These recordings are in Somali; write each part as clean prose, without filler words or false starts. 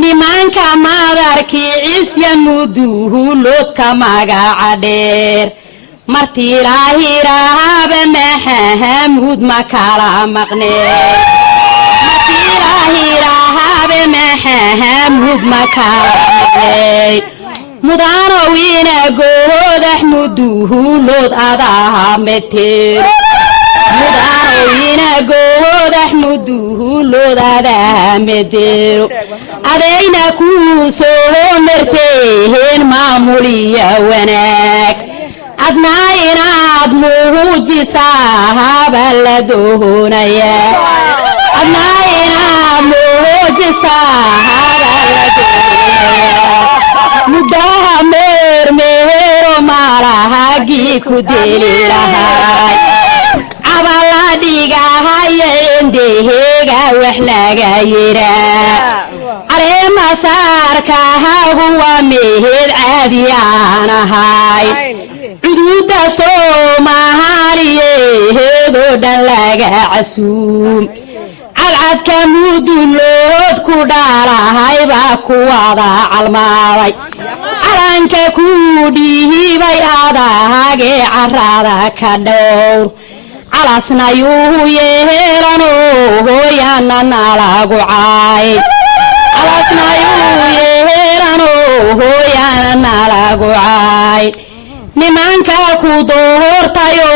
nimanka madarkii cisya muduhu loodka magacadheer martii ilaahiraahaba maxamuud ma kala maqnee martii ilaahiraahaba maxamuud ma kala maqnee mudaanow inagood axmuduhu lood adaha meteer mudaanow inagood axmuduhu lood adaha meteero adayna kuu soo marteen maamuliya wanaag adnaa inaad muujisaahaba la doonayaa adnaa inaad muujisaahaba la doonayaa mudaha meermeero maalahagii ku deli lahay cabala dhigahaya cindeheega wax laga yiraa caleemasaarkahagu waa mehed caadi aan ahay cuduuda soomaaliyeedoo dhan laga casuum cadcadka mudulood ku dhaalahay baa ku wada calmaaday calanka kuu dhiibay adahagee carada ka dhowr calasnayuu yeelano hooyana nalagu caay calasnayuu yeelano hooyana nalagu caay nimanka ku doortayo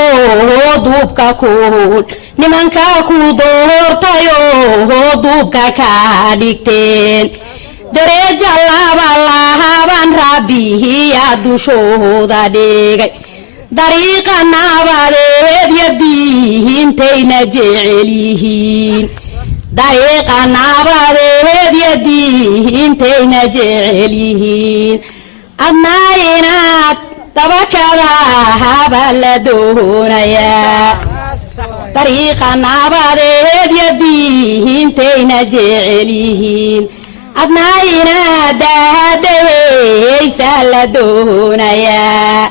duubka kuul nimanka ku doortayo duubka ka dhigteen dareeja laba lahaban rabbihiya dushooda dhigay dariiqa nabadeed yadiihintayna jecel yihiin dariiqa nabadeed yadiihintayna jecel yihiin adnaa inaad dabakadaahaba la doonayaa dariiqa nabadeed yadiihintayna jecel yihiin adnaa inaad daadaheysa la doonayaa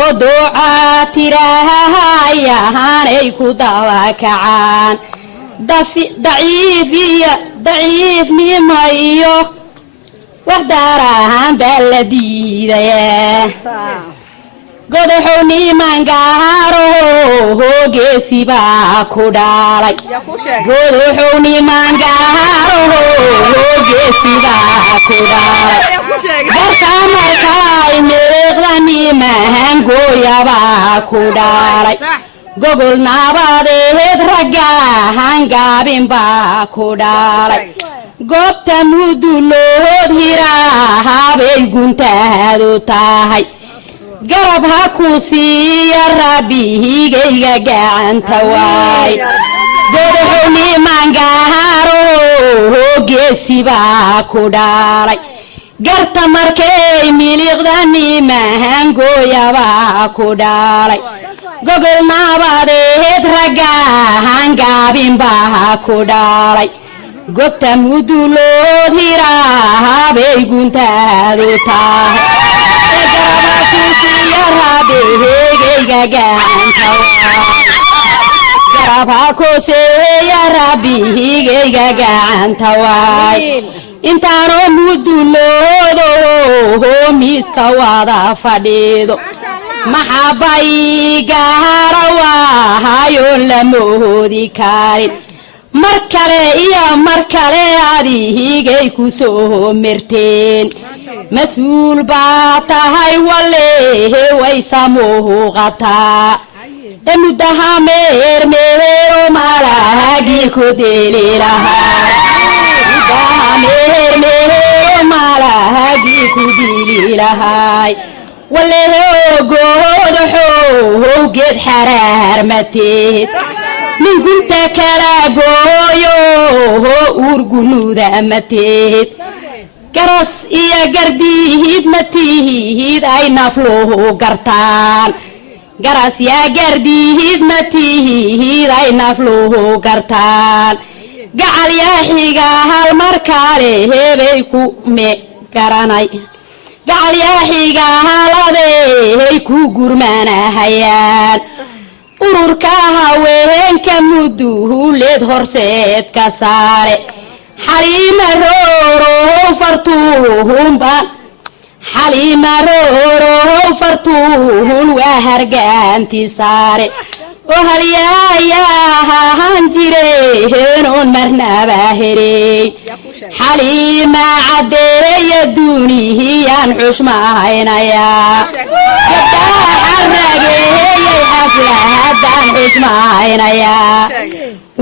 oo duucaa tiraahayahanay ku dabakacaan daciifnimo iyo wax daarahaan baa la diidayaa godaxow nimangaharoho hoogeesi baa ku dhaalay godaxow nimangaharoho hoogeesi baa ku dhaalay darka markaay meeqda nimahangooyabaa ku dhaalay gogol nabadeed raggahan gaabin baa ku dhaalay goobta mudulood hiraahabay guntaadu tahay garab ha ku siiya rabbihigayga gacanta waay godaxow nimangaharo hoogeesi baa ku dhaalay garta markay miliqda nimahangooyabaa ku dhaalay gogol nabadeed raggahan gaabin baa ku dhaalay gobta mudulood hiraahabay guntaadu tahay garab ha ku siiya rabbihigayga gacanta waay garab ha ku siiya rabbihigayga gacanta waay intaanoo muduloodo miiska wada fadhiido maxabaygahara waahayoon la moodi karin mar kale iyo mar kale adihigay ku soo mirteen mas-uul baa tahay walehe waysa muuqataa emudaha meermeero maalahagii ku deli lahay mudaha meermeero maalahagii ku dili lahay walehe ogoodaxow geed xaraar mateed nin gunta kala gooyo uurgunuuda mateed garas iyo gardiihid matihid ay nafluhu gartaan garas yaa gardiihid matihid ay nafluhu gartaan gacal yaa xiga hal markale hebay ku me garanay gacal yaa xiga haladeey ku gurmanahayaan ururka haweenka muduhuleed horseed ka saare xariima rooro fartuuhun baan xaliima roorow fartuuhun waa hargaantii saare oo halyaayahaan jireenoo marnaba herey xaliima caddeeya duunihiyaan xushmahaynayaa gabdhaha xarageeyay xaflahaddaan xushmahaynayaa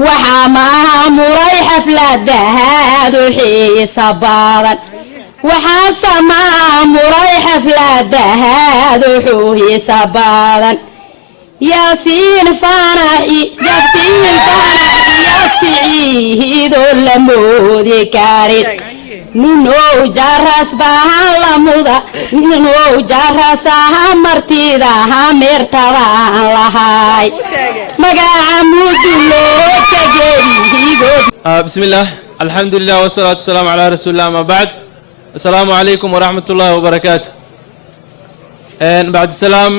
waxaa maamulay xafladahaad u xiisa badan waxaase maamulay xafladahaad u xiisa badan yaasiin faanaxi jaftiin faanaxi yaasiciidoo la moodi karin nunow jaras bahan lamuda nunow jarasaha martidaha meertadaan lahay magaca muduloo tageedihigood bismillah alxamdulilah wasalaatu wasalaamu calaa rasuulillah ama bacd assalaamu calaykum waraxmat ullaahi wabarakaatu bacd salaam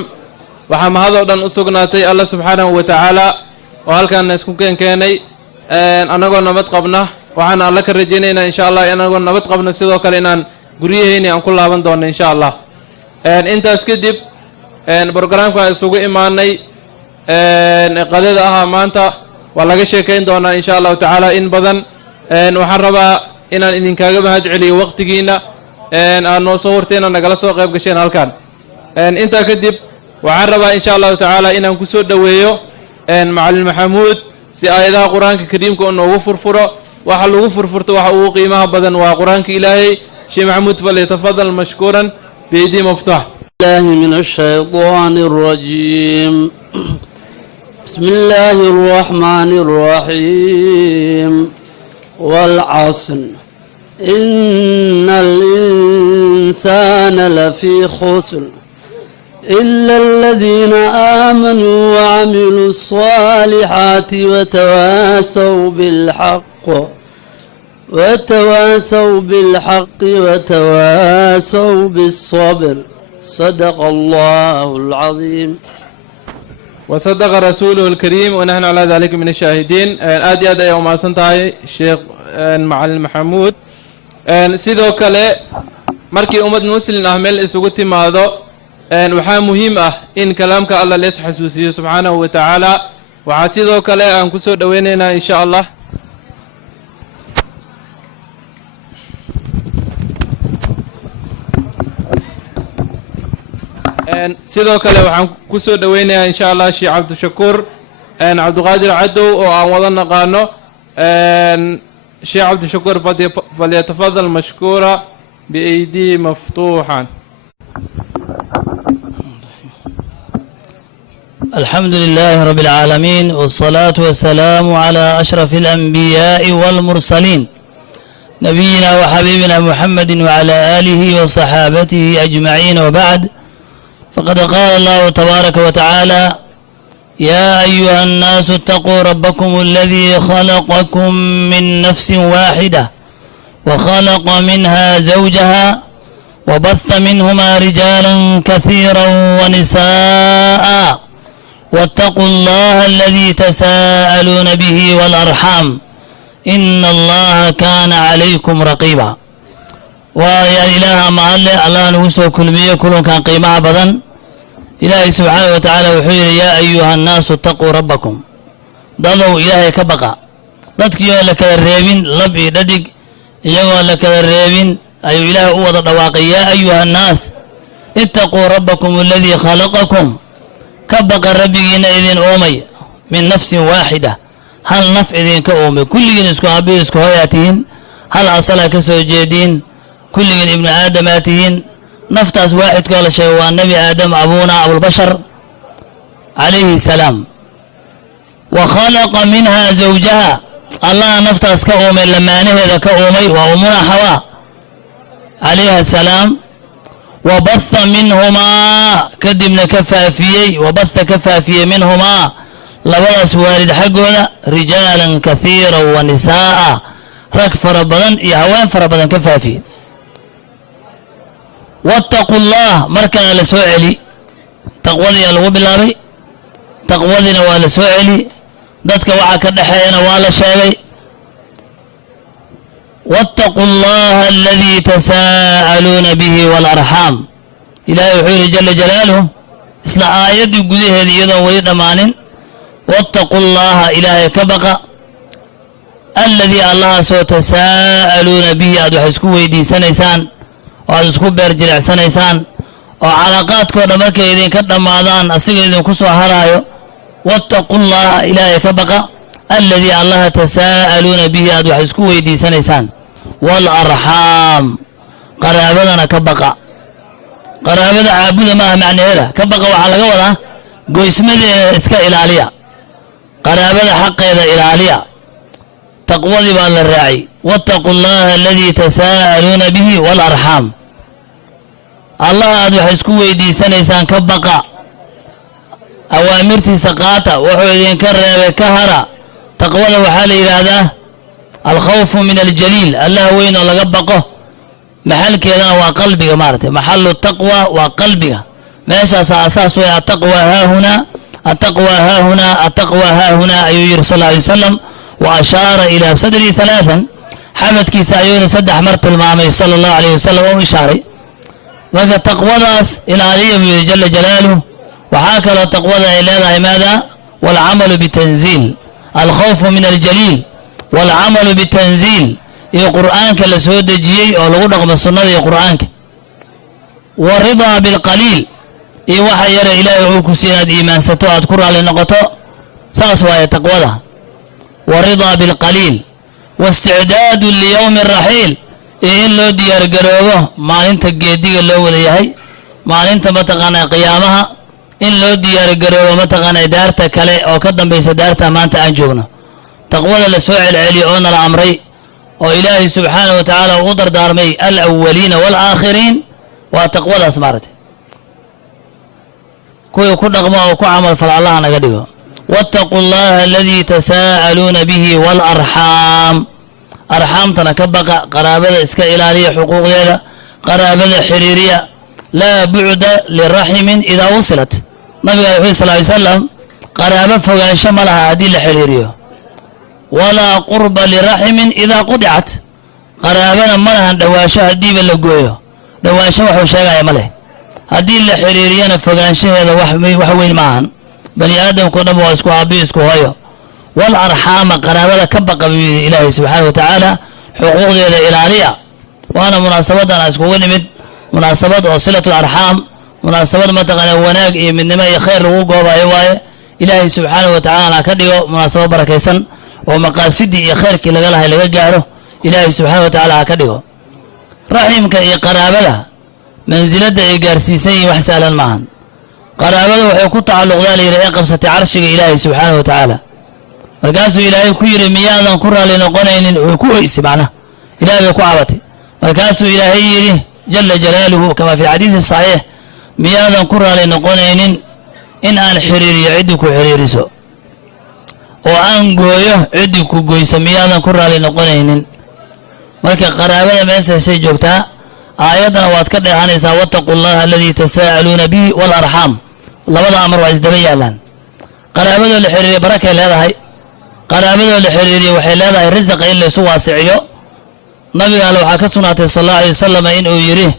waxaa mahadoo dhan u sugnaatay alla subxaanahu wa tacaala oo halkaana isku keenkeenay annagoo nabad qabna waxaan alla ka rajaynaynaa insha allah annagoo nabad qabna sidoo kale inaan guryahayni aan ku laaban doono insha allah intaas kadib brogramkaan isugu imaanay qadada ahaa maanta waa laga sheekayn doonaa insha allahu tacaala in badan waxaan rabaa inaan idinkaaga mahad celiyo waqtigiina aad noo soo hortayna nagala soo qayb gasheen halkan intaa kadib waxaan rabaa insha allahu tacaala inaan ku soo dhoweeyo macalin maxamuud si aayadaha qur-aanka kariimka oo noogu furfuro waxa lagu furfurto waxa ugu qiimaha badan waa qur-aanka ilaahay sheekh maxamuud falyatafadal mashkuuran biyadii maftuux الله من الشيطان الرجيم بسم الله الرحمن الرحيم والعصر إن الإنسان لفي خسر إلا الذين آمنوا وعملوا الصالحات وتواصوا بالحق وتواصوا بالصبر صدق الله العظيم وصدق رسوله الكريم ونحن على ذلك من الشاهدين آدي آدي يوم أصنتهاي الشيخ معلم محمود sidoo kale markii ummad muslim ah meel isugu timaado waxaa muhiim ah in kalaamka alla lees xasuusiyo subxaanahu wa tacaala waxaa sidoo kale aan ku soo dhoweynaynaa insha allah sidoo kale waxaan ku soo dhoweynayaa insha allah sheekh cabdishakuur cabdiqaadir cadow oo aan wada naqaano sheekh cabdishakuur falyatafadal mashkuura biaydii maftuuxan الحمد لله رب العالمين والصلاة والسلام على أشرف الأنبياء والمرسلين نبينا وحبيبنا محمد وعلى آله وصحابته أجمعين وبعد فقد قال الله تبارك وتعالى يا أيها الناس اتقوا ربكم الذي خلقكم من نفس واحدة وخلق منها زوجها وبث منهما رجالا كثيرا ونساء واتقوا الله الذي تساءلون به والأرحام إن الله كان عليكم رقيبا ويا إله ما الله نوسو كل مية كلهم كان قيمة بدن إلهي سبحانه وتعالى وحير يا أيها الناس اتقوا ربكم ضلوا إلهي كبقى ضدك يا لك الريبين لبي ددك يا لك الريبين أي إله أوضى الواقع يا أيها الناس اتقوا ربكم الذي خلقكم كبقى ربيين إذن أومي من نفس واحدة هل نفع إذن كأومي كل ينسكو أبي يسكو هياتين هل أصلا كسو جيدين كل ابن آدماتين نفتس واحد قال شيء والنبي آدم أبونا أبو البشر عليه السلام وخلق منها زوجها الله نفتس كأومي لما نهذ كأومي وأمنا حواء عليها السلام وبث منهما كدمنا كفافيي وبث كفافيي منهما لباس والد حقنا رجالا كثيرا ونساء رك فربضا يهوان فربضا كفافي واتقوا الله مركنا لسوعلي تقوذي الغب اللابي تقوذنا ولا سوعلي ذاتك وعا كدحينا ولا شاغي واتقوا الله الذي تساءلون به والأرحام إلهي وحير جل جلاله إسلا آيات يقولي هذه يدن وليد أمان واتقوا الله إلهي كبقى الذي الله سو تساءلون به أدو حسكو ويدي سنيسان وأدو بيرجلع سنيسان وعلاقاتكو دمرك إذن كدام ماذان أسيق إذن كسو هرايو واتقوا الله إلهي كبقى الذي الله تساءلون به أدو حسكو ويدي سنيسان والأرحام قرابتنا كبقى قرابة عابودة ما معنى هذا كبقى وحلقة ولا قويسمة اسكا إلالية قرابة حق إذا إلالية تقوى ذبال الراعي واتقوا الله الذي تساءلون به والأرحام الله أدو حسكو ويدي سنيسان كبقى أوامرتي سقاطة وحوذين كرر كهرة تقوى وحال إرادة الخوف من الجليل الله وين لقبقه محل كذا وقلبك مارته محل التقوى وقلبك ماشي أساس التقوى ها هنا التقوى ها هنا التقوى ها هنا أيوه صلى الله عليه وسلم وأشار إلى صدري ثلاثا حمد كيسايون سدح مرت المامي صلى الله عليه وسلم وإشاري وقد تقوى ناس إلى علي جل جلاله وحاكى التقوى إلى ماذا والعمل بتنزيل الخوف من الجليل والعمل بالتنزيل إيه قرآنك لسود جيي أو لغو رقم السنة إيه قرآنك والرضا بالقليل إيه وحي يرى إلهي عوكو سيناد إيمان ستو أذكر على النقطة ساسوا يتقوى والرضا بالقليل واستعداد ليوم الرحيل إيه اللو ديار قروه ما انت قيدي اللو وليهي ما انت متغنى قيامها إن لو ديار قروه متغنى دارتا كالي أو كدن بيس دارتا ما انت أنجونا تقوى لسوع العلي أون الأمري وإلهي سبحانه وتعالى وقدر دارمي الأولين والآخرين وتقوى الأسمارته كوي كل رقمه وكو عمل فالله أنا قديه واتقوا الله الذي تساءلون به والأرحام أرحام تنكبق قرابة إسكا إلالية حقوق ليلة قرابة حريرية لا بعد للرحم إذا وصلت نبي صلى الله عليه وسلم قرابة فوق شملها هذه الحريرية ولا قرب لرحم إذا قطعت قرابنا ملها دواشة هديب اللقوية دواشة وحوشاقا يمله هدي اللي حريريانا فقانشه هذا وحوين معهن بني آدم كنبو اسكو عبي اسكو هايو والأرحام قرابنا كبقى بإلهي سبحانه وتعالى حقوق ذي الإلهية وأنا مناسبة اسكو ونمد مناسبة وصلة الأرحام مناسبة متغنى وناق من نماء خير وقوة بايواي إلهي سبحانه وتعالى كديو مناسبة بركيسا ومقاصدي خيرك لغلها لغاره إلهي سبحانه وتعالى كدغو رحمك إي قرابة منزلة إي قارسيسي وحسالا معا قرابة وحيكو تعلق ذلك إلى قبسة عرشك إلهي سبحانه وتعالى وقاسوا إلهي كير مياذا كرة لنقنين ويكوه إسمعنا إلهي يكو عبتي وقاسوا إلهي جل جلاله كما في الحديث الصحيح مياذا كرة لنقنين إن أن حرير يعدك حرير سوء oo aan gooyo cidi ku goyso miyaadan ku raali noqonaynin marka qaraabada meesha shay joogtaa aayadana waad ka dheehanaysaa wattaqullaha alladhi tasaaluuna bihi wal arham labada amar waa isdaba yaalaan qaraabada la xiriir baraka leedahay qaraabada la xiriir waxay leedahay rizq in la isu waasiciyo nabiga waxa ka sunaatay sallallahu alayhi wasallam inuu yiri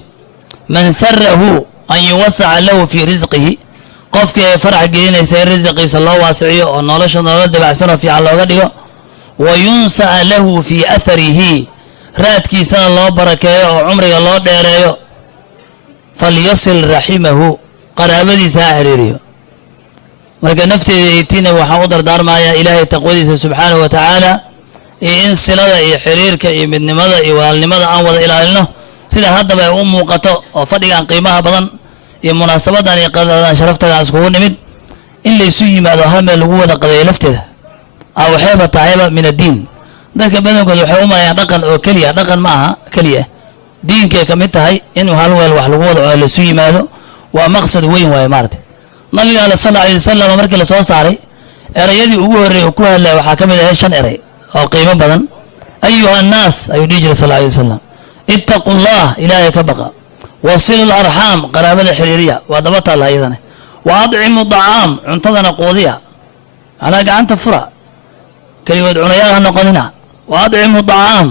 man sarrahu an yuwassa'a lahu fi rizqihi qofkii ay farax gelinaysa in rizqiisa loo waasiciyo oo nolosha dabacsan oo fiican looga dhigo wa yunsa lahu fi atharihi raadkiisana loo barakeeyo oo cumriga loo dheereeyo falyasil rahimahu qaraabadiisa ha xiriiriyo marka nafteeda itina waxaan u dardaarmayaa ilaahay taqwadiisa subxaanahu wa tacaala in silada iyo xiriirka iyo midnimada iyo walaalnimada aan wada ilaalino sida haddaba ay u muuqato oo fadhigan qiimaha badan iyo munaasabadan iyo qadadan sharaftada iskugu nimid in la isu yimaado hal meel lagu wada qadeeyo lafteeda waxayba tahayba min addiin dadka badankooda waxay u malayaan dhaqan oo keliya dhaqan ma aha keliya diinkay ka mid tahay inuu hal weel wax lagu wada oo la isu yimaado waa maqsad weyn waaye maartay nabiga sallallahu alayhi wasallam markii la soo saaray erayadii ugu horeeyay ku hadlay waxaa ka mid ah 5 eray oo qiimo badan ayuha an-nas ayu dijra sallallahu alayhi wasallam ittaqullah ilaahay ka baqa وصل الأرحام قرابة الحريرية وضبطها الله أيضا وأطعم الطعام عنتظنا قوضيها أنا قعنت فرع كلمة عنياها نقضنا وأطعم الطعام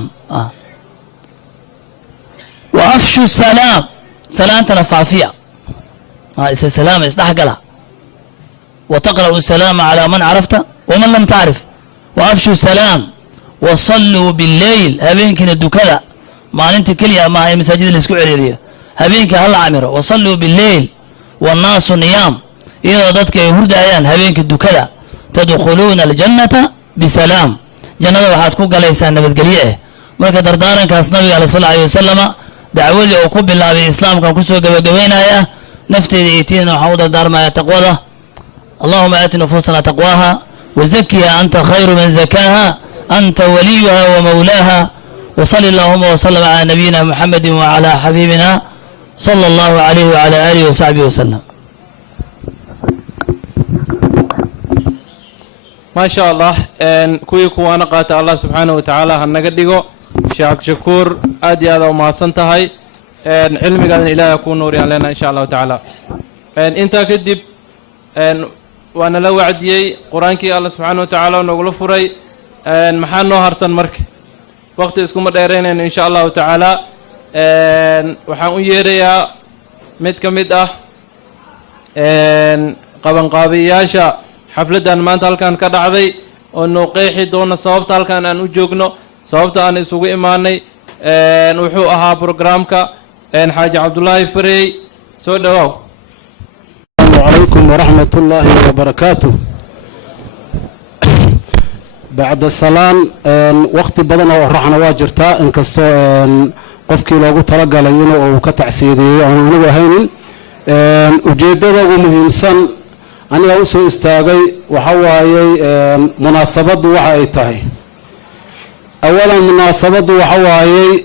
وأفشوا السلام سلام تنفافية إذا سلام استحقلها وتقرأ السلام على من عرفت ومن لم تعرف وأفشوا السلام وصلوا بالليل هبينك ندو كذا ما أنت كليا ما هي مساجد الاسكوع العريرية هبينك هلا عمره وصلوا بالليل والناس نيام إذا ضدك يهرد أيان هبينك ندو كذا تدخلون الجنة بسلام جنة وحاتكوك ليس النبت قليعه مركا دردارا كاس نبي عليه الصلاة عليه وسلم دعوذي وكب الله بالإسلام كان كسوة قبقوينا يا نفتي إيتينا وحوض الدار ما يتقوى اللهم آت نفوسنا تقواها وزكها أنت خير من زكاها أنت وليها ومولاها وصل اللهم وسلم على نبينا محمد وعلى حبيبنا صلى الله عليه وعلى آله وصحبه وسلم. ما شاء الله كويكو أنا قات الله سبحانه وتعالى هنقدقو شاك شكور أدي هذا وما سنتهي علمي قال إله يكون نوري علينا إن شاء الله تعالى. أنت كدب وأنا لو وعدي قرآنك الله سبحانه وتعالى ونقول فري محل هرسن مرك وقت اسكم دايرين إن شاء الله تعالى وحن يريا متكمدة qabanqaabiyaasha xafladan maanta halkan ka dhacday oo noo qeexi doona sababta halkan aan u joogno sababta aan isugu imaanay wuxuu ahaa programka xaaji cabdullaahi farey soo dhawaaw. السلام عليكم ورحمة الله وبركاته. بعد السلام وقت بدنا ورحنا واجرتا إن كستو قفكي لوجو ترجع لينو أو كتعسيدي أنا وهين وجدنا ومهم سن أنا أوصل استاجي وحواي مناسبة وحاي تاي. أولا مناسبة وحواي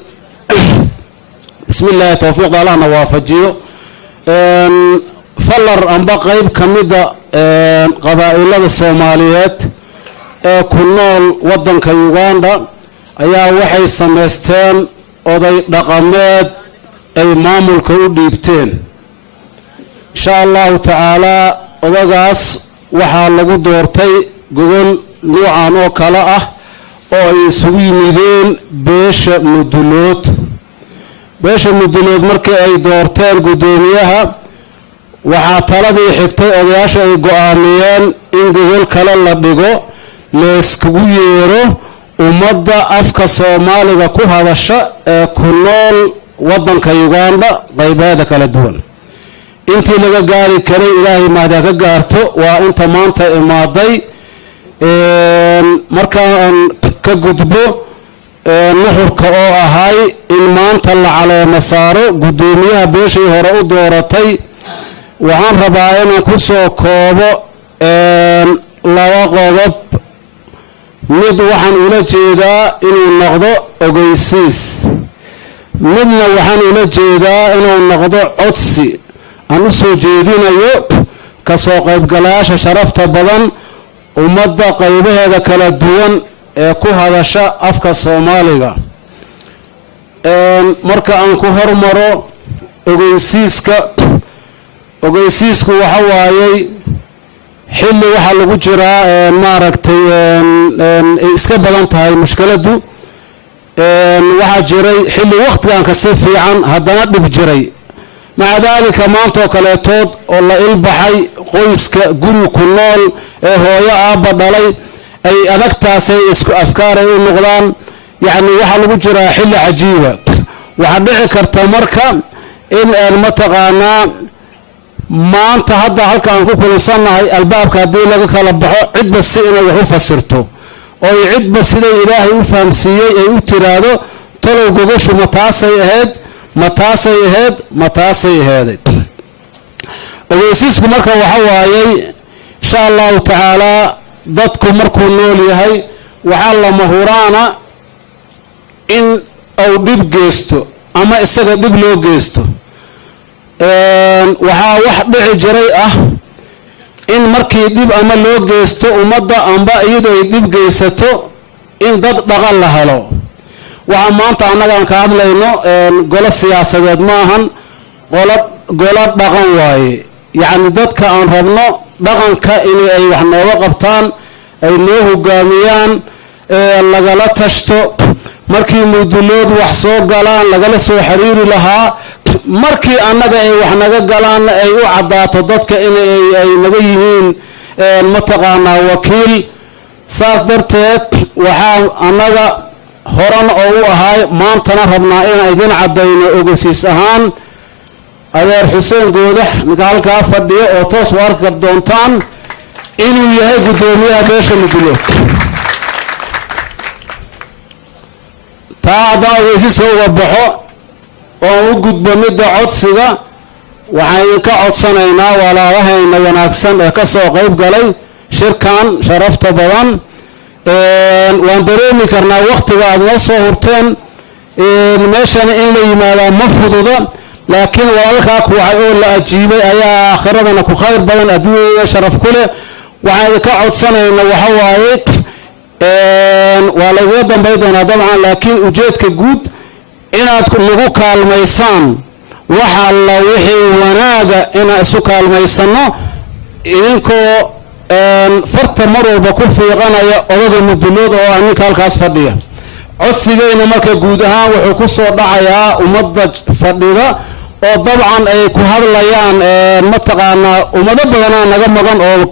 بسم الله توفيق الله نوافجيو فلر أنبا قيب كمدة قبائل الصوماليات كنول ودن كيوغاندا أيا وحي سمستان أضي رقمات أي مامل كوديبتين إن شاء الله تعالى أضغاس وحال لغو دورتي قول نوعا نو كلاء أو يسوي مدين بيش مدلوت مركي أي دورتين قدوميها waxaa taladii xigtay odayaasha ay go'aamiyeen in gogol kale la dhigo leeskugu yeero ummadda afka soomaaliga ku hadasha ee ku nool waddanka uganda qaybeeda kala duwan intii laga gaari karay ilaahay mahad ka gaarto waa inta maanta imaaday markaan ka gudbo nuxurka oo ahay in maanta la caleemo saaro guddoomiyaha beeshii hore u dooratay waxaan rabaa inaan ku soo koobo laba qodob mid waxaan ula jeedaa inuu noqdo ogeysiis midna waxaan ula jeedaa inuu noqdo codsi aan u soo jeedinayo ka soo qaybgalayaasha sharafta badan ummadda qaybaheeda kala duwan ee ku hadasha afka soomaaliga marka aan ku hormaro ogeysiisku waxa waayay xilli waxa lagu jiraa maaragtay iska badan tahay mushkiladu waxa jiray xilli waqtigan ka si fiican haddana dhib jiray maca daalika maanta oo kaleetood oo la ilbaxay qoyska guri ku nool ee hooyo aabba dhalay ay adagtaasay isku afkaaray u noqdaan yacni waxa lagu jiraa xilli cajiiba waxaa dhici karta marka in mataqaanaa maanta hadda halkaan ku kulansannahay albaabka haddii laga kala baxo cidba si inay wax u fasirto oo cidba siday ilaahay u fahamsiiyey ay u tiraahdo talow gogashu mataasay ahayd ogeysiisku marka waxa waayey insha allahu tacaalaa dadku markuu nool yahay waxaa lama huraana in uu dhib geysto ama isaga dhib loo geysto waxaa wax dhici jiray ah in markii dhib ama loo geysto ummadda amba iyadoo ay dhib geysato in dad dhaqan la helo waxaa maanta annagaan ka hadlayno golo siyaasadeed ma ahan golo dhaqan waaye yacni dadka aan rabno dhaqanka inay ay wax nooga qabtaan ay noo hogaamiyaan lagala tashto markii mudulood wax soo galaan lagala soo xiriiri lahaa markii annaga ay wax naga galaan ay u caddaato dadka inay naga yihiin mataqaanaa wakiil saas darteed waxaa annaga horan oo u ahay maantana rabnaa inaan idin caddayno ogeysiis ahaan adeer xuseen goodax ninka halkaa fadhiyo oo toos u arki doontaan inuu yahay guddoomiyaha beesha mudulood taa haddaan ogeysiiska uga baxo oon u gudbo midda codsiga waxaan idinka codsanaynaa walaalahayna wanaagsan ee ka soo qayb galay shirkan sharafta badan waan dareemi karnaa wakhtiga aad noo soo hurteen meeshan in la yimaadaa ma fududa laakiin walaalkaa kuwacay oo la ajiibay ayaa aakhiradana ku khayr badan adduunyada sharaf ku leh waxaan idinka codsanaynaa waxa waaye waa lagaga dambay doonaa dabcan laakiin ujeedka guud inaad nagu kaalmaysaan wax alla wixii wanaaga inaan isu kaalmaysanno idinkoo farta mar walba ku fiiqanaya odaga mudulood oo ah ninka halkaas fadhiya codsigayna marka guud ahaan wuxuu ku soo dhacayaa ummadda fadhida oo dabcan ay ku hadlayaan mataqaanaa ummado badanaa naga maqan oo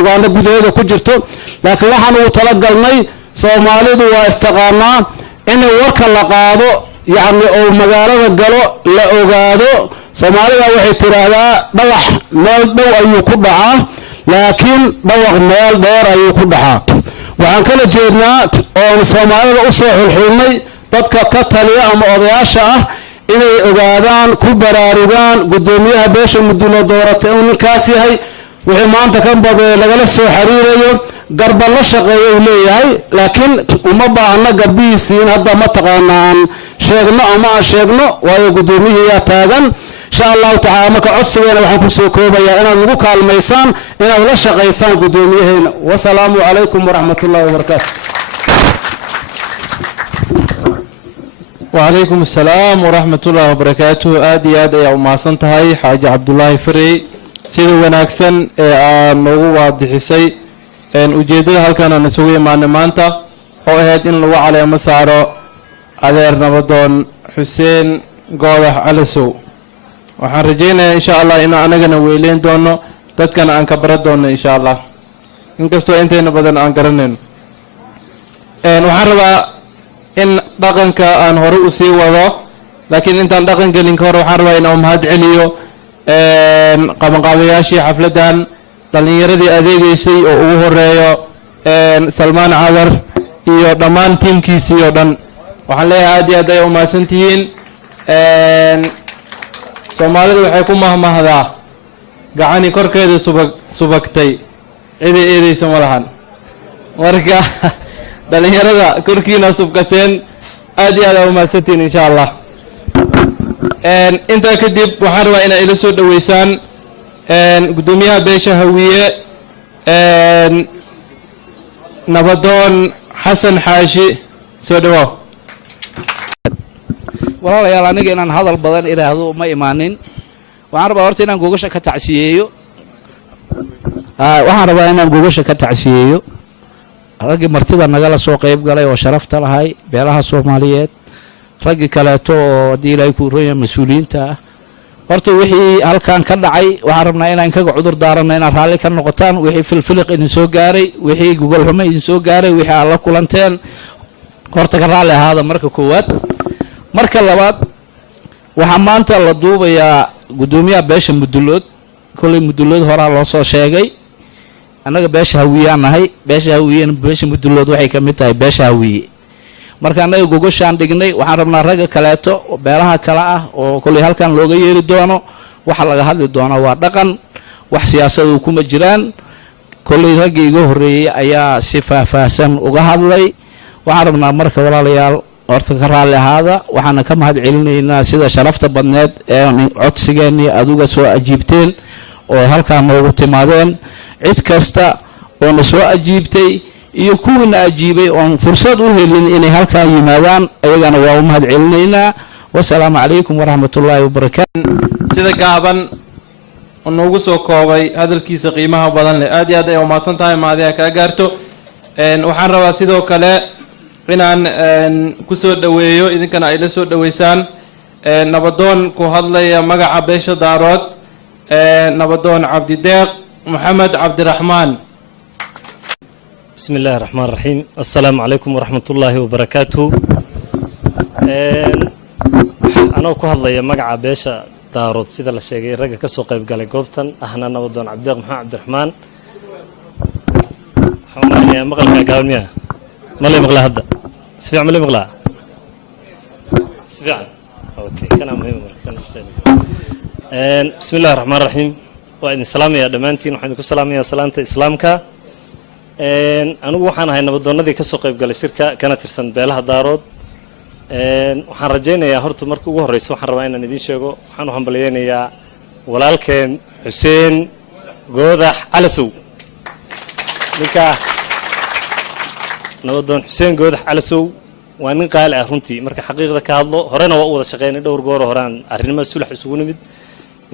Uganda gudaheeda ku jirto laakiin waxaan ugu talagalnay Soomaalidu waa istaqaanaa in warka la qaado yacni oo magaalada galo la ogaado Soomaalida waxay tiraahdaa dhagax meel dhow ayuu ku dhacaa laakiin dhawaq meel dheer ayuu ku dhacaa waxaan kala jeednaa oo Soomaalida u soo xulxulnay dadka ka taliya ama odayaasha ah inay ogaadaan ku baraarugaan guddoomiyaha beesha mudulood dooratay uu ninkaas yahay wixii maanta kan badan lagala soo xiriirayo garba la shaqeeyo uu leeyahay laakiin uma baahna garbihiisiin hadda ma taqaanaan sheegno ama aan sheegno waayo guddoomiyaha taagan insha Allah ta'ala marka codsigeena waxaan ku soo koobayaa inaad nagu kaalmaysaan inaad la shaqeysaan guddoomiyaheena wa salaamu alaykum wa rahmatullahi wa barakatuh وعليكم السلام ورحمة الله وبركاته آدي آدي يا أم سنتهاي حاج عبد الله فري سيدو وناكسن نوغو واضحيسي ان ujeedada halkan aan isugu imaanay maanta oo ahayd in lagu caleemo saaro adeer nabadoon Xuseen Goodax Calasow waxaan rajeynayaa insha Allah in anagana weeleen doono dadkana aan ka baran doono insha Allah inkastoo inteena badan aan garanayno waxaan rabaa in dhaqanka aan hore u sii wado laakiin intaan dhaqan gelin ka hor waxaan rabaa in aan mahad celiyo qabanqaabayaashii xafladan dhalinyaradii adeegaysay oo ugu horeeyo Salmaan Cadar iyo dhammaan tiimkiisii oo dhan waxaan leeyahay aad iyo aad ay u mahadsantihiin Soomaalidu waxay ku mahmahdaa gacani korkeeda subagtay cidii eedaysan walahan marka dhalinyarada korkiina subkateen aad iyo aad ay u mahadsantihiin insha Allah intaa kadib waxaan rabaa inaad ila soo dhaweysaan guddoomiyaha beesha Hawiye nabadoon Xasan Xaashi soo dhawow walaalayaal aniga inaan hadal badan iraahdo ma imaanin waxaan rabaa horta inaan gogasha ka tacsiyeeyo raggii martida nagala soo qayb galay oo sharafta lahay beelaha Soomaaliyeed raggii kaleeto oo haddii ilaahay ku roonyahay mas-uuliyiinta ah horta wixii halkan ka dhacay waxaan rabnaa inaan kaga cudur daarano inaad raalli ka noqotaan wixii filfiliq idin soo gaaray wixii gogol xumo idin soo gaaray wixii aad la kulanteen horta ka raalli ahaada marka koowaad marka labaad waxaa maanta la duubayaa guddoomiyaha beesha mudulood kolley mudulood horaa loo soo sheegay annaga beesha Hawiyaan nahay beesha Hawiyeen beesha mudulood waxay ka mid tahay beesha Hawiye marka annaga gogoshaan dhignay waxaan rabnaa ragga kaleeto beelaha kale ah oo kolley halkan looga yeeri doono waxa laga hadli doona waa dhaqan wax siyaasad uu kuma jiraan kolley raggii iga horreeyay ayaa si faahfaahsan uga hadlay waxaan rabnaa marka walaalayaal horta ka raalli ahaada waxaana ka mahad celinaynaa sida sharafta badneed ee codsigeennii aduga soo ajiibteen oo halkaan noogu timaadeen cid kasta oo na soo ajiibtay iyo kuwiina ajiibay oon fursad u helin inay halkaan yimaadaan ayagana waa u mahad celinaynaa wasalaamu calaykum waraxmatullaahi wabarakaatu sida gaaban oo noogu soo koobay hadalkiisa qiimaha badan leh aad iyo aad ay u mahadsan tahay maadiga ka gaarto waxaan rabaa sidoo kale inaan ku soo dhoweeyo idinkana ay la soo dhoweysaan nabadoon ku hadlaya magaca beesha daarood nabadoon cabdideeq maxamed cabdiraxmaan. بسم الله الرحمن الرحيم السلام عليكم ورحمة الله وبركاته. أنا كهذا يا مجا باشا دارود سيد الله شيء رجع كسوق يبقى لجوبتن إحنا نودون عبد محمد عبد الرحمن حنا مغلى قال مياه مالي مغلى هذا سفيع مالي مغلى سفيع أوكي كلام مهم بسم الله الرحمن الرحيم وإن السلام يا دمانتين وحنا كسلام يا سلامة إسلامك anugu waxaan ahay nabadoonnadii ka soo qayb galay shirka kana tirsan beelaha daarood waxaan rajaynayaa horta markii ugu horreysa waxaan rabaa inaan idiin sheego waxaan u hambalyaynayaa walaalkeen xuseen goodax calasow ninka nabadoon xuseen goodax calasow waa nin qaali ah runtii marka xaqiiqda ka hadlo horena waa u wada shaqeynay dhowr goor horaan arrinimada sulax isugu nimid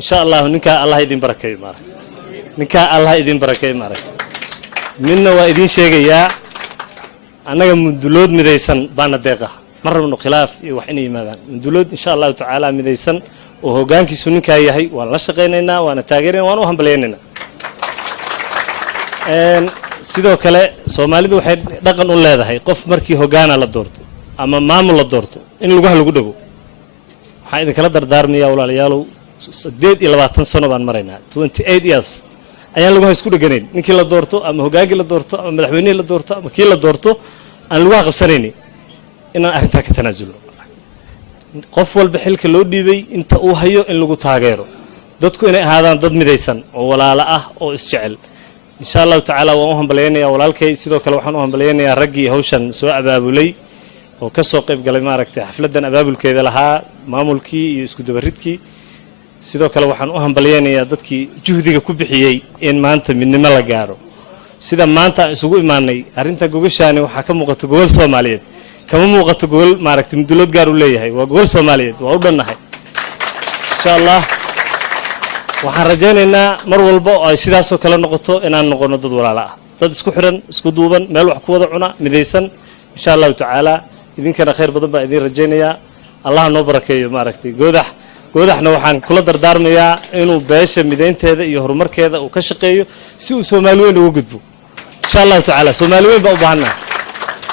insha allah ninka allah idin barakeeyo maaragtay ninka allah idin barakeeyo maaragtay midna waa idiin sheegayaa annaga mundulood midaysan baana deeqa ma rabno khilaaf iyo wax inay yimaadaan mundulood insha allahu tacaala midaysan oo hoggaankiisu ninkaa yahay waan la shaqaynaynaa waana taageerayna waan u hambalyaynaynaa sidoo kale soomaalidu waxay dhaqan u leedahay qof markii hoggaana la doorto ama maamul la doorto in lugaha lagu dhago waxaan idinkala dardaarmayaa walaalayaalow 28 sano baan maraynaa 28 years ayaan lagu isku dhaganayn ninkii la doorto ama hogaanki la doorto ama madaxweynaha la doorto ama kii la doorto aan lagu qabsanaynin inaan arrinta ka tanaasulo qof walba xilka loo dhiibay inta uu hayo in lagu taageero dadku inay ahaadaan dad midaysan oo walaalo ah oo isjecel insha Allah tacaala waan u hambaleynayaa walaalkay sidoo kale waxaan u hambaleynayaa raggii hawshan soo abaabulay oo ka soo qayb galay maaragtay xafladan abaabulkeeda lahaa maamulkii iyo isku dabaridkii sidoo kale waxaan u hambalyaynayaa dadkii juhdiga ku bixiyay in maanta midnimo la gaaro sida maanta isugu imaanay arrinta gogashaani waxaa ka muuqata gobol Soomaaliyeed kama muuqato gobol maaragtay midulad gaar u leeyahay waa gobol Soomaaliyeed waa u dhannahay insha Allah waxaan rajaynaynaa mar walba oo ay sidaas oo kale noqoto inaan noqono dad walaalo ah dad isku xiran isku duuban meel wax ku wada cuna midaysan insha Allah tacaala idinkana khayr badan baa idin rajaynayaa Allah noo barakeeyo maaragtay goodaxna waxaan kula dardaarmayaa inuu beesha midaynteeda iyo horumarkeeda uu ka shaqeeyo si uu Soomaali weyn ugu gudbo insha Allah tacaala Soomaali weyn baa u baahanaa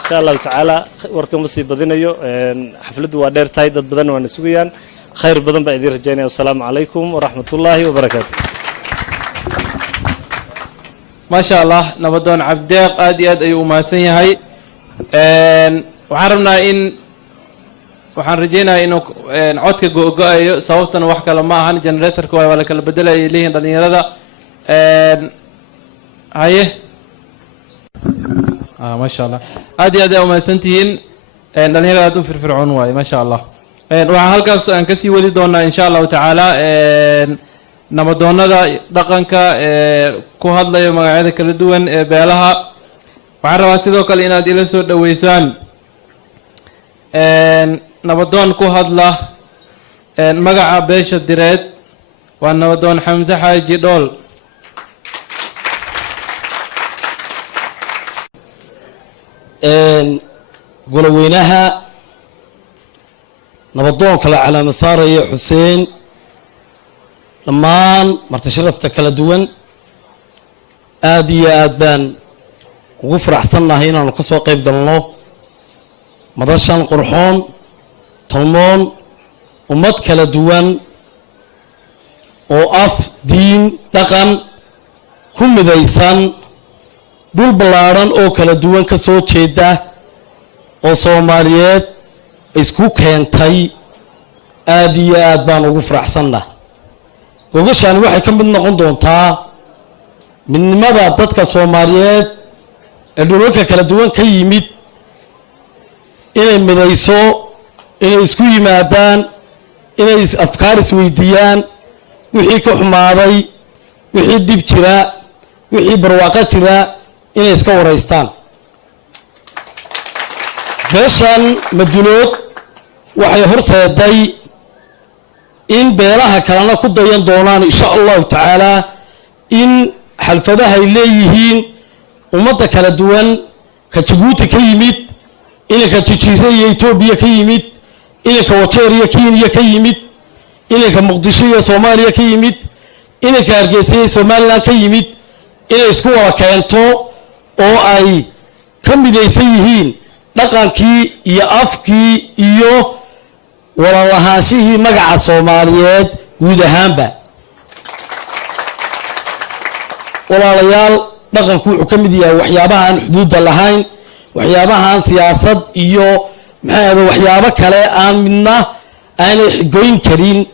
insha Allah tacaala warka ma sii badinayo xafladu waa dheer tahay dad badan waa sugayaan khayr badan baa idin rajaynayaa assalaamu calaykum waraxmatullaahi wabarakaatuh ما شاء الله نبضون عبديق آدي أيو ما سنيهاي وحرمنا إن waxaan rajeynayaa inuu codka go'ayo sababtana wax kale ma ahan generatorka waa la kala bedelay leeyahay dhalinyarada haye ma sha Allah aad iyo aad u mahadsantihiin dhalinyarada aad u firfircoon waay ma sha Allah waxaan halkaas aan ka sii wadi doonaa insha Allah tacaala nabadoonnada dhaqanka ku hadlayo magacyada kala duwan ee beelaha waxaan rabaa sidoo kale inaad ila soo dhaweysaan nabadoon ku hadla magaca beesha direed waa nabadoon xamse xaaji dhool goloweynaha nabadoonka la calaamad saaraya xuseen dhammaan marti sharafta kala duwan aad iyo aad baan ugu faraxsannahay inaanu ka soo qayb galno madashan qurxoon talmoon ummad kala duwan oo af diin dhaqan ku midaysan dhul ballaadhan oo kala duwan ka soo jeeda oo Soomaaliyeed isku keentay aad iyo aad baan ugu faraxsannahay gogashaan waxay ka mid noqon doontaa midnimada dadka Soomaaliyeed ee dhulalka kala duwan ka yimid inay midayso inay isku yimaadaan inay afkaar isweydiiyaan wixii ka xumaaday wixii dib jira wixii barwaaqo jira inay iska wareystaan beeshan madulood waxay horseeday in beelaha kalena ku dayan doonaan insha Allah tacaala in xalfadaha ay leeyihiin ummadda kala duwan ka Jabuuti ka yimid inanka Jijire iyo Ethiopia ka yimid inanka Wajeer iyo Kenya ka yimid inanka Muqdisho iyo Soomaaliya ka yimid inanka Hargeysa iyo Somaliland ka yimid inay isku wada keento oo ay ka midaysan yihiin dhaqankii iyo afkii iyo walalahaashihii magaca Soomaaliyeed guud ahaanba walaalayaal dhaqanku wuxuu ka mid yahay waxyaabaha aan xuduudda lahayn waxyaabaha aan siyaasad iyo waxyaabo kale aan midna aanay xigoyn karin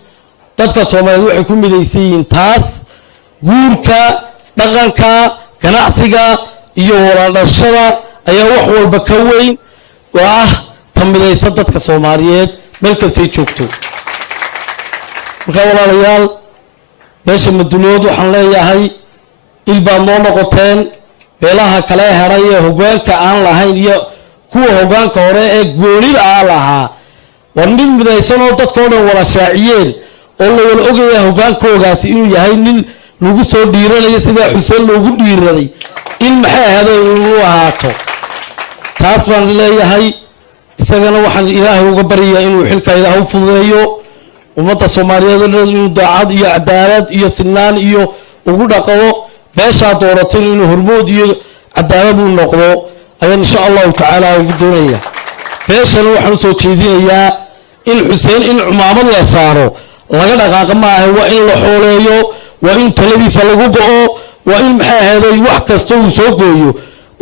dadka Soomaaliyeed waxay ku midaysan yihiin taas guurka dhaqanka ganacsiga iyo walaalashada ayaa wax walba ka weyn oo ah tamidaysa dadka Soomaaliyeed meel kasta joogto marka walaalayaal meesha madulood waxaan leeyahay ilbaa noo noqoteen beelaha kale haray ee hoggaanka aan lahayn iyo kuwa hoggaanka hore ee goonida ah lahaa war mid midaysan oo dadkoo dhan wada shaaciyeen oo la wada ogayaa hoggaankoogaasi inuu yahay nin lagu soo dhiiranayo sida Xuseen loogu dhiiraday in maxay ahaday inuu ahaato taas baan leeyahay isagana waxaan Ilaahay uga baryaa inuu xilka Ilaahay u fududeeyo ummadda Soomaaliyeed inuu daacad iyo cadaalad iyo sinaan iyo ugu dhaqo beesha dooratay inuu hormood iyo cadaalad u noqdo ayaan insha Allah ta'ala ugu doonaya beeshana waxaan soo jeedinayaa in Xuseen in cumaamad la saaro laga dhaqaaqo ma aha waa in la xooleeyo waa in taladiisa lagu go'o waa in maxay ahaday wax kasta uu soo gooyo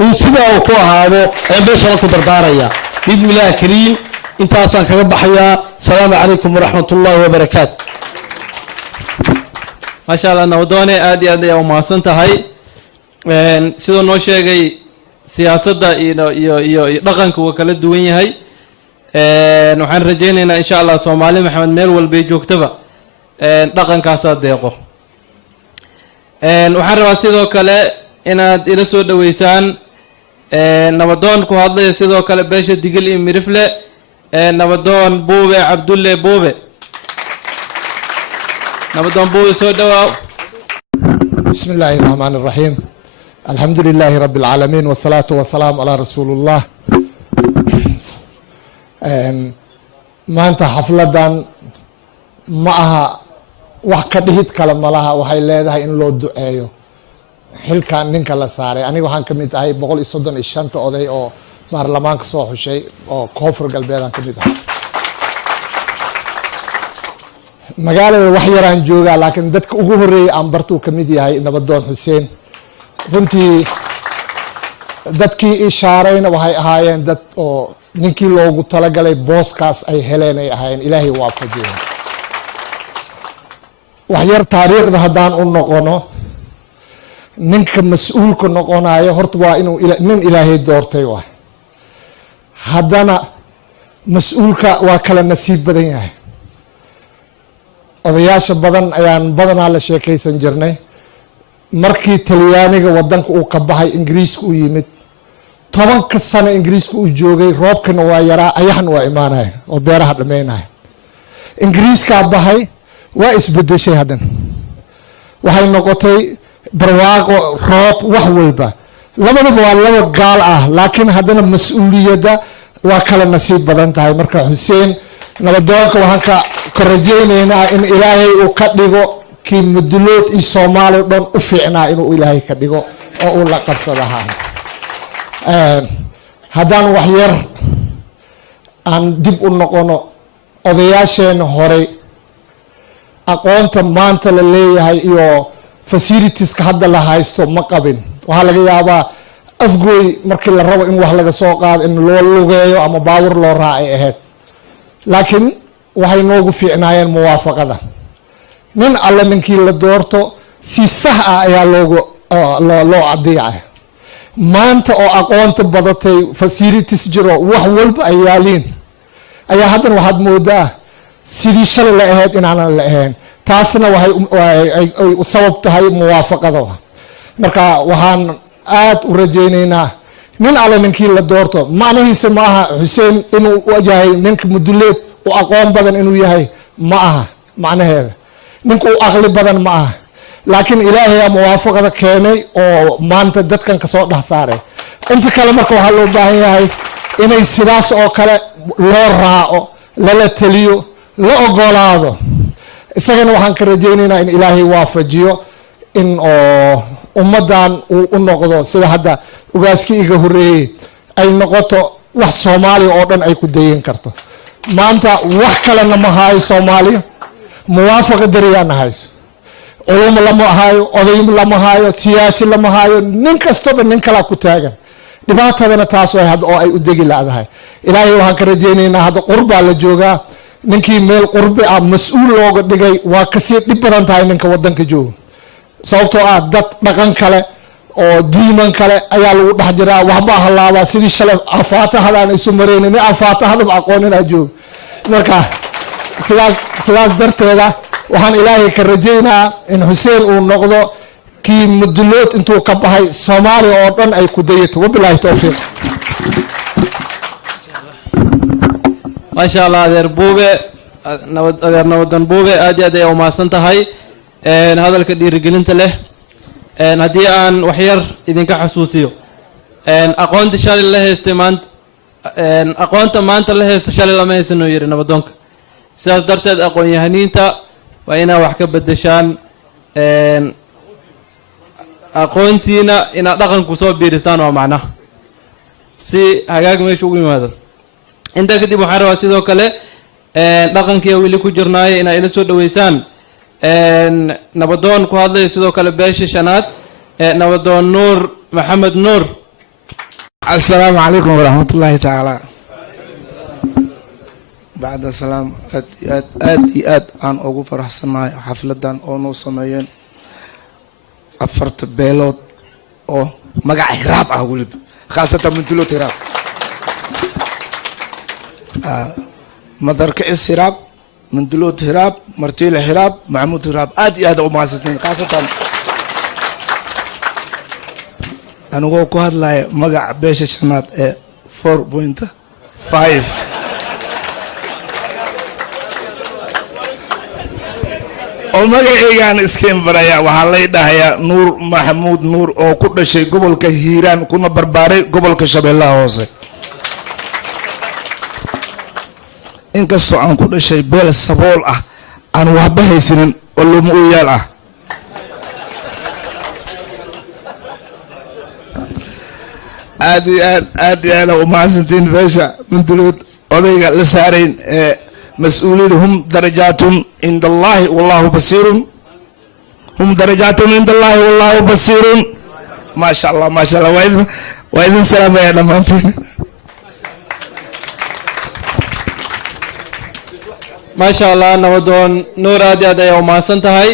uu sidaa ku ahaado ee beeshana ku dardaaraya bismillaah kariim intaasaan kaga baxayaa salaamu calaykum waraxmatullaahi wabarakaatu ما شاء الله نودوني آدي آدي أو ما سنتهاي سيدو نو شيغي سياسة iyo dhaqanka waa kala duwan yahay waxaan rajaynaynaa insha Allah Soomaali Maxamed meel walba ay joogtaba dhaqankaas deeqo waxaan rabaa sidoo kale inaad ila soo dhaweysaan nabadoon ku hadlaya sidoo kale beesha Digil iyo Mirifle nabadoon Buube Cabdulle Buube نبدأ بوي سوداء. بسم الله الرحمن الرحيم الحمد لله رب العالمين والصلاة والسلام على رسول الله ما أنت حفلة معها وحكدهت كلام لها وهي لها إن لو دعيو حل كان نك الله ساري أنا وهان كميت هاي بقول الصدن الشنطة أو أو برلمان كصوح شيء أو كفر قلبي أنا كميت magaalada wax yaraan joogaa laakiin dadka ugu horeeyay aan bartuu ka mid yahay nabadoon Xuseen runtii dadkii ishaarayna waxay ahaayeen dad oo ninkii loogu talagalay booskaas ay heleen ay ahaayeen Ilaahay waafajiyay wax yar taariikhda haddaan u noqono ninka mas'uulka noqonayo horta waa inuu nin Ilaahay doortay waa haddana mas'uulka waa kala nasiib badan yahay odayaasha badan ayaan badanaa la sheekaysan jirnay markii Talyaaniga wadanka uu ka baxay Ingiriiska u yimid 10 sano Ingiriiska uu joogay roobkana waa yaraa ayaxna waa imaanay oo beeraha dhameynay Ingiriiska baxay waa isbedeshay hadan waxay noqotay barwaaqo roob wax walba labadaba waa laba gaal ah laakiin hadana mas'uuliyadda waa kala nasiib badan tahay marka Xuseen nabadoonka waxaan ka rajaynaynaa in Ilaahay uu ka dhigo kii mudulood iyo Soomaali dhan u fiicnaa inuu Ilaahay ka dhigo oo uu la qabsadaha haddaan wax yar aan dib u noqono odayaasheena hore aqoonta maanta la leeyahay iyo facilitieska hadda la haysto ma qabin waxaa laga yaabaa afgooy markii la rabo in wax laga soo qaado in loo lugeeyo ama baawur loo raacay ahayd laakiin waxay noogu fiicnaayeen muwaafaqada nin alle ninkii la doorto si sax ah ayaa loo adeecay maanta oo aqoonta badatay facilities jiro wax walba ay yaaliin ayaa haddana waxaad moodaa sidii shalay la ahayd inaanan la ahayn taasna waxay u sabab tahay muwaafaqada marka waxaan aad u rajaynaynaa nin alle ninkii la doorto macnahiisa ma aha Xuseen inuu yahay ninka muduleed u aqoon badan inuu yahay ma aha macnaheeda ninku u aqli badan ma aha laakiin Ilaahay muwaafaqada keenay oo maanta dadkan ka soo dhax saaray inta kale marka waxa loo baahan yahay inay sidaas oo kale loo raaco lala taliyo la ogolaado isagana waxaan ka rajaynaynaa in ilaahay waafajiyo in oo ummaddan uu u noqdo sida hadda ugaaskii iga horreeyey ay noqoto wax soomaaliya oo dhan ay ku dayin karto maanta wax kalena ma haayo soomaaliya muwaafaqa dariyaana hayso culum lama haayo oday lama haayo siyaasi lama haayo nin kastoba nin kalaa ku taagan dhibaatadana taas way hadda oo ay u degi la'dahay ilaahay waxaan ka rajaynaynaa hadda qurbaa la joogaa ninkii meel qurbi ah mas-uul looga dhigay waa kasii dhib badan tahay ninka wadanka jooga sababtoo ah dad dhaqan kale oo diiman kale ayaa lagu dhex jiraa waxbaa halaabaa sidii shalay afaatahadaan isu marayna nin afaatahadaba aqooninaa jooga marka sidaas darteeda waxaan ilaahay ka rajaynaa in xuseen uu noqdo kii mudulood intuu ka baxay soomaaliya oo dhan ay ku dayato wabilaahi towfiiq maasha allah adeer buube adeer nabadan buube aad iyo aad ay umahadsan tahay hadalka dhiirigelinta leh haddii aan waxyar idinka xasuusiyo aqoonta shalay la haystay maanta aqoonta maanta la haysto shalay lama haysanoo yidhi nabadoonka sidaas darteed aqoon-yahaniinta waa inaad wax ka bedeshaan aqoontiina inaad dhaqanku soo biirisaan waa macnaha si hagaag meesha ugu yimaado intaa kadib waxaan rabaa sidoo kale dhaqankiia weli ku jirnaayo inaad ila soo dhaweysaan nabadoon ku hadlaya sidoo kale beesha shanaad nabadoon nuur maxamed nuur السلام عليكم ورحمة الله تعالى بعد السلام آد aan ugu faraxsanahay xafladan oo noo sameeyeen afarta beelood oo magac hiraab ah waliba khaasatan mundulood hiraab madarka is hiraab mundulood hiraab martiile hiraab maxamuud hiraab aad iyo aad u mahadsantiin khaasatan anigoo ku hadlaya magaca beesha shanaad ee 4.5 oo magacaygaan iskeen baraya waxaa lay dhahayaa nuur maxamuud nuur oo ku dhashay gobolka hiiraan kuna barbaaray gobolka shabeellaha hoose inkastoo aan ku dhashay beel sabool ah aan waxba haysanin oo loma ooyaal ah aad iyo aad umahadsantiin beesha mundulood odayga la saarayn ee mas-uuliyadu hum darajaatun cinda allahi wallahu basiirun hum darajaatun cinda allahi wallahu basiirun maasha allah maasha allah waa idin salaamaya dhammaantiin maasha allah nabadoon nuur aad iyo aad ayaa umahadsan tahay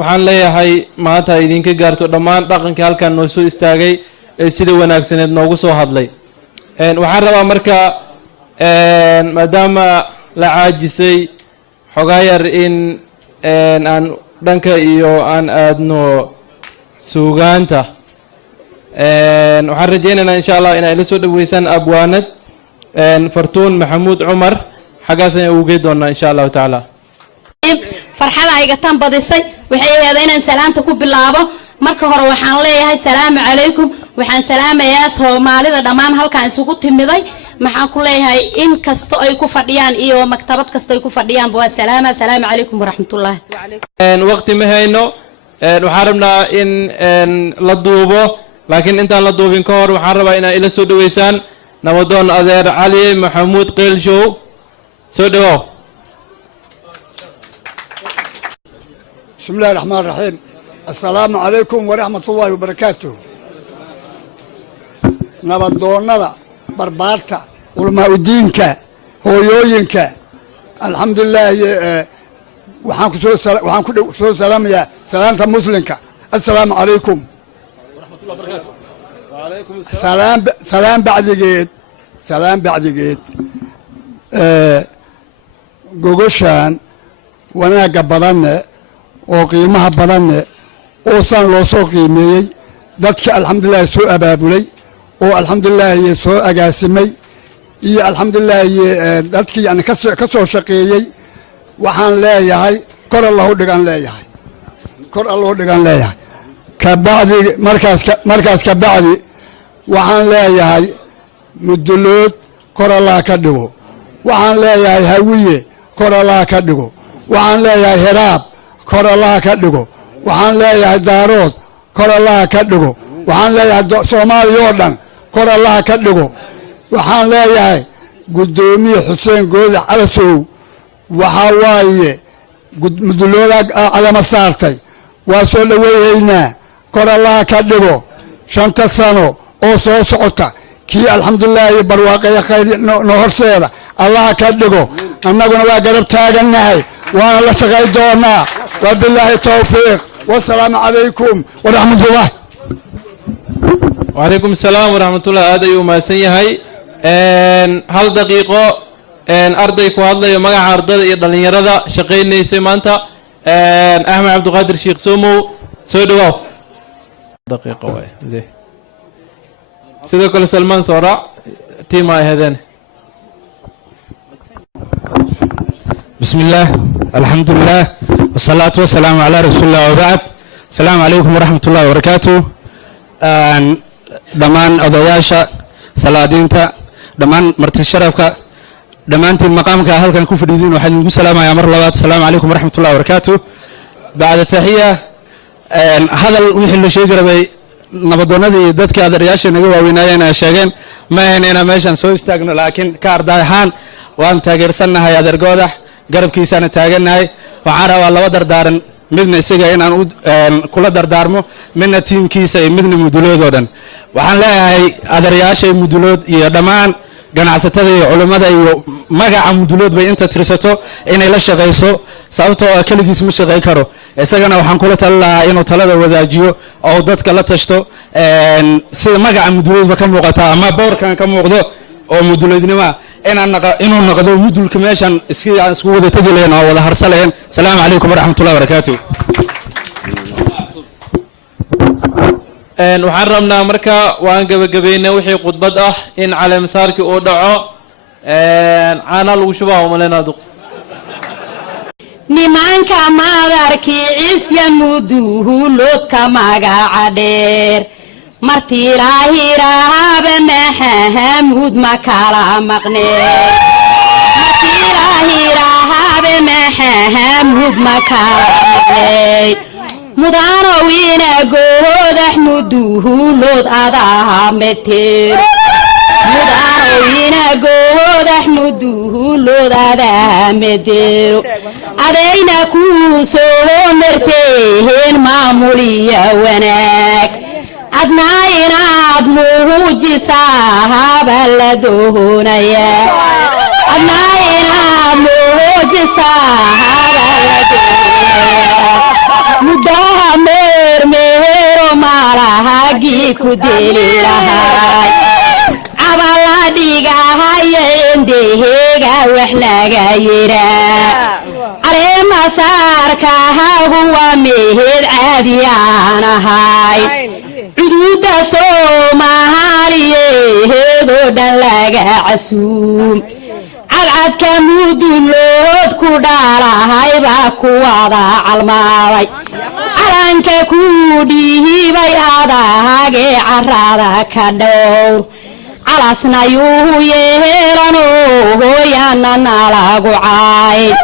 waxaan leeyahay maanta idinka gaarto dhammaan dhaqankii halkan noo soo istaagay ee sida wanaagsaneed noogu soo hadlay waxaan rabaa marka maadaama la caajisay xogaa yar in aan dhanka iyo aan aadno suugaanta waxaan rajaynaynaa insha allah inay la soo dhaweysaan abwaanad fartuun maxamuud cumar xaggaas ayaan ugu gey doonaa insha allahu tacaala farxada ayga tan badisay waxay ahayd inaan salaamta ku bilaabo marka hore waxaan leeyahay salaamu calaykum waxaan salaamayaa soomaalida dhammaan halkan isugu timiday maxaan ku leeyahay in kasto ay ku fadhiyaan iyo maktabad kasto ay ku fadhiyaan waa salaamu calaykum waraxmatullaahi waqti ma hayno waxaan rabnaa in la duubo laakiin intaan la duubin ka hor waxaan rabaa inaad ila soo dhaweysaan nabadoon adeer cali maxamuud qeelshow soo dhawow بسم الله الرحمن الرحيم السلام عليكم ورحمة الله وبركاته نبضوننا بربارتا علماء دينك هويوينك الحمد لله وحان كسو سلام يا سلامة مسلمك السلام عليكم ورحمة الله وبركاته وعليكم السلام سلام بعد جيد سلام بعد جيد جوجوشان وانا قبضنا oo qiimaha badanne oo san loo soo qiimeeyey dadka alxamdulillahi soo abaabulay oo alxamdulillahi soo agaasimay iyo alxamdulillahi dadkii yani ka soo shaqeeyey waxaan leeyahay kor allahu dhigan leeyahay kor allahu dhigan leeyahay kabacdi markaas kabacdi waxaan leeyahay mudulood kor allah ka dhigo waxaan leeyahay hawiye kor allah ka dhigo waxaan leeyahay hiraab kor allah ka dhigo waxaan leeyahay daarood kor allah ka dhigo waxaan leeyahay soomaaliya oo dhan kor allah ka dhigo waxaan leeyahay guddoomiye xuseen goode calasow waxaa waaye mudulooda calama saartay waa soo dhoweeyeynaa kor allah ka dhigo 5 sano oo soo socota kii alxamdulilaahi barwaaqaya khayr noo horseeda allah ka dhigo annaguna waa garab taagannahay waana la shaqay doonaa wabilaahi tawfiiq wasalaamu calaykum waraxmatullah وعليكم السلام ورحمة الله هذا يوم سيهاي هل دقيقة أرضي كوالله يوم عرض يضلني يرضى شقيني سيمانتا أحمد عبد القادر شيخ سومو سودوا دقيقة واي زي سيدو كل سلمان صورة تيماي هذين بسم الله الحمد لله والصلاة والسلام على رسول الله وبعد السلام عليكم ورحمة الله وبركاته دمان أضياشا سلادينتا دمان مرتي الشرفكا دمانتي المقامك هل كان كفر دين وحد نقول سلام يا مر لغات السلام عليكم ورحمة الله وبركاته بعد التحية هذا الوحي اللي شيء قربي نبضونا دي دتك هذا الرياشة نقول ويناينا شاقين ما هنا ماشان سو استاقنا لكن كار دايحان وان تاقر سنة هاي هذا القودح قرب كيسان تاقنا هاي وعارا والله ودر دارن midna isaga inaan kula dardaarmo midna tiimkiisa iyo midna muduloodan waxaan leeyahay adeerayaasha mudulood iyo dhamaan ganacsatada iyo culimada iyo magaca mudulood bay inta tirsato inay la shaqeyso sababtoo ah kaligiis ma shaqeyn karo isagana waxaan kula talinayaa inuu talada wadaajiyo oo dadka la tashto sida magaca muduloodba ka muuqata ama boorkan ka muuqdo oo muduloodnimo inuu noqdo mudulka meeshan isku wada tagi leen oo wada harsaleen salaamu calaykum waraxmatullahi wabarakaatuh waxaan rabnaa marka waan gabagabaynay wixii khudbad ah in caleemasaarkii uu dhaco caana lagu shubaa umaleynaadu nimanka madarkii cisya muduhuloodka magaca dheer martii laahirahaaba maxahamuud ma kala maqnee martii laahirahaaba maxahamuud ma kala maqnee mudaanowina goodax muduhulood adaha meteer mudaanowina goodax muduhulood adaha meteero adayna kuu soo marteen maamuliya wanaag adnaa inaad muujisaahaba la doonayaa adnaa inaad muujisaahaba la doonayaa muddaha meermeero maalahagii ku deli lahay cabala dhigahaya indheheega wax laga yiraa caleemasaarkahagu waa mehed caadiyaan ahay cuduudda soomaaliyeedoo dhan laga casuum cadcadka mudulood ku dhaalahay baa ku wada calmaaday calanka ku dhiibay adahagee carada ka dhowr calasnayuu yeelanoo hooyaana nalagu cayn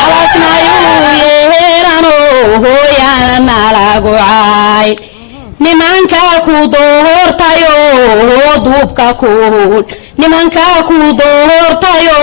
calasnayuu yeelanoo hooyaana nalagu cayn nimanka ku doortayo duubka ku nimanka ku doortayo